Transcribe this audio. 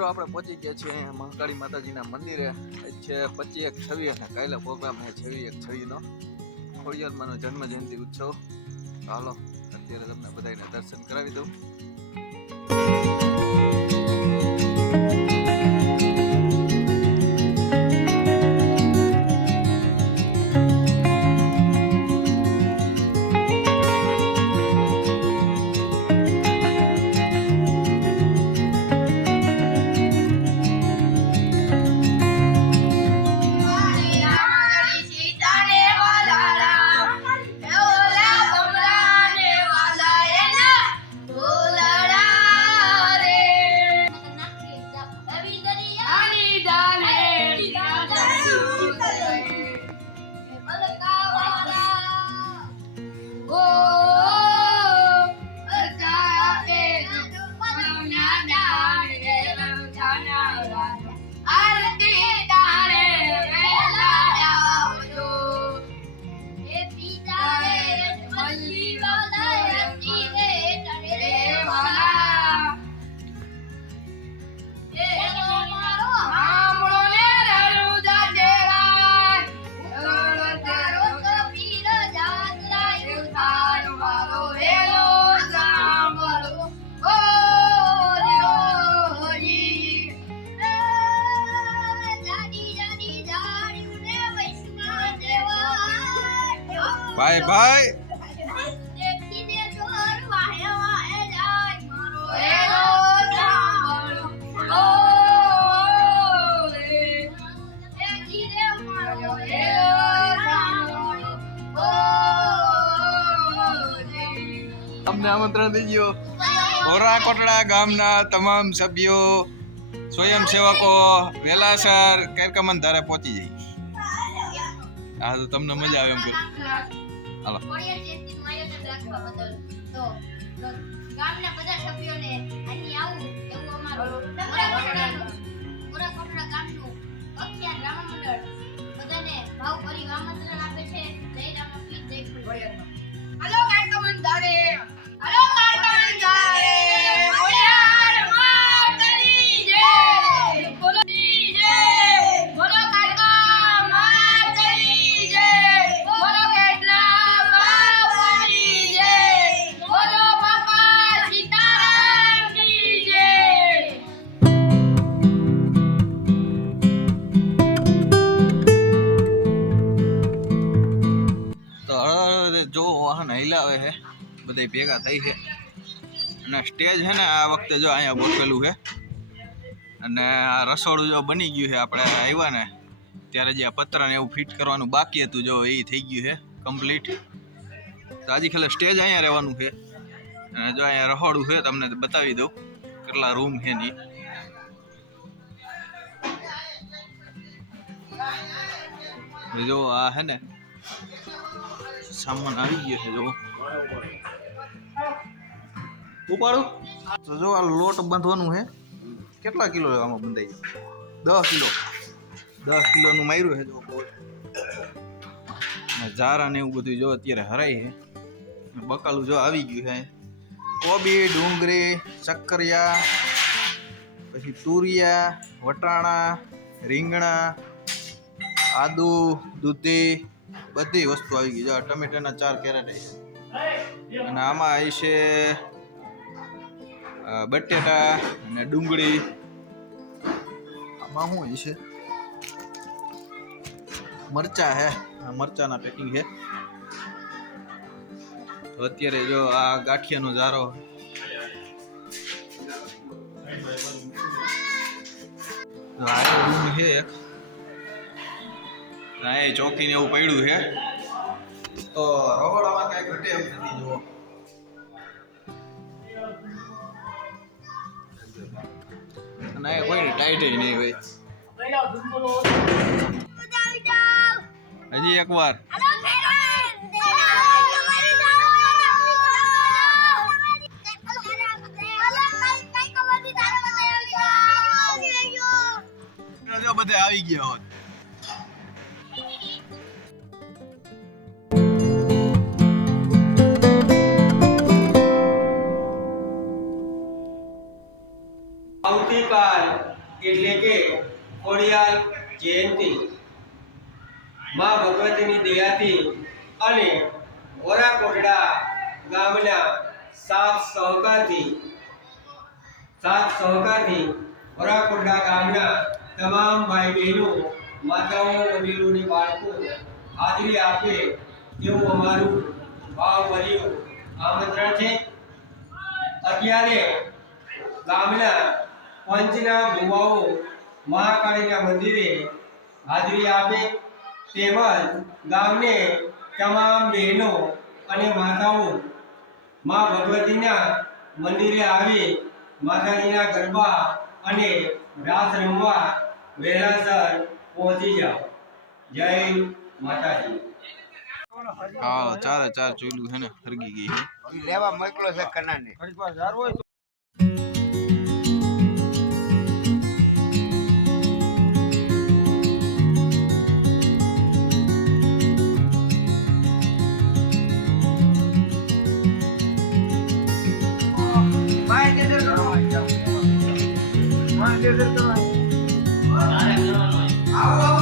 આપણે પહોંચી ગયા છીએ અહીંયા મહાકાળી માતાજીના મંદિરે. છે પચીસ એક છવ્વી અને કાલે પ્રોગ્રામ છે છવ્વી એક છવ્વીનો ખોડિયારમાંનો જન્મ જયંતિ ઉત્સવ. ચાલો અત્યારે તમને બધાને દર્શન કરાવી દઉં. ભાઈ ભાઈ. તમને આમંત્રણ ગયો. કોટડા ગામના તમામ સભ્યો સ્વયંસેવકો વેલાસર કેરકમન ધારે પહોંચી જાય. હા, તો તમને મજા આવે એમ કીધું તો ગામના બધા સભ્યોને અહીં આવું એવું અમારું. પૂરા ગામનું બધા ભેગા થઈ છે. અને સ્ટેજ છે ને, આ વખતે જો અહીંયા ગોઠવેલું છે. અને આ રસોડું જો બની ગયું છે, આપણે આવ્યા ને, ત્યારે જે આ પતરાને એવું ફિટ કરવાનું બાકી હતું, જો એ થઈ ગયું છે કમ્પ્લીટ તો આજે ખાલી સ્ટેજ અહીંયા રહેવાનું છે. અને જો અહીંયા રસોડું છે, તમને બતાવી દઉં, કેટલા રૂમ છે ની જો આ છે ને, સામાન આવી ગયો છે, જો. ઉપાડું? તો જો આ લોટ બાંધવાનું છે. કેટલા કિલો આમાં બંધાઈ જાય દસ કિલો. દસ કિલોનું માર્યું છે, જો જારા ને એવું બધું જો અત્યારે હરાય છે. બકાલું જો આવી ગયું છે. કોબી, ડુંગળી, ચક્કરિયા, પછી તુરિયા, વટાણા, રીંગણા, આદુ, દૂધી, બધી વસ્તુ આવી ગઈ જો ટમેટાના ચાર કેરેટ છે. અને આમાં આવી છે બટેટા અને ડુંગળી. આમાં શું છે? મરચા હે. મરચાના પેકિંગ છે. તો અત્યારે જો આ ગાંઠિયાનો ઝારો આ છે એક. ચોકી ને એવું પડ્યું છે. તો રગડામાં કઈ ઘટે એમ નથી, જુઓ. એ કોઈ ટાઈટ નહીં હોય. હજી એક વાર જો બધે આવી ગયા હોત. માં ભગવતીની દયાથી અને વોરાકોટડા ગામના સાત સહકારથી સાત સહકારથી વરાકોટડા ગામના તમામ ભાઈ બહેનો માતાઓ વડીલોની બાળકો હાજરી આપે તેવું અમારું ભાવભર્યું આમંત્રણ છે. અત્યારે ગામના પંચના ભુવાઓ મહાકાળીના મંદિરે હાજરી આપે તેમજ ગામને તમામ બહેનો અને માતાઓ મા ભગવતીના મંદિરે આવી માતાજીના ગરબા અને રાસ રમવા વહેલાસર પહોંચી જાઓ. જય માતાજી. હા ચારે ચાર ચોયલું છે ને હરગી ગઈ લેવા મોકલો છે કનાને. આવો આવો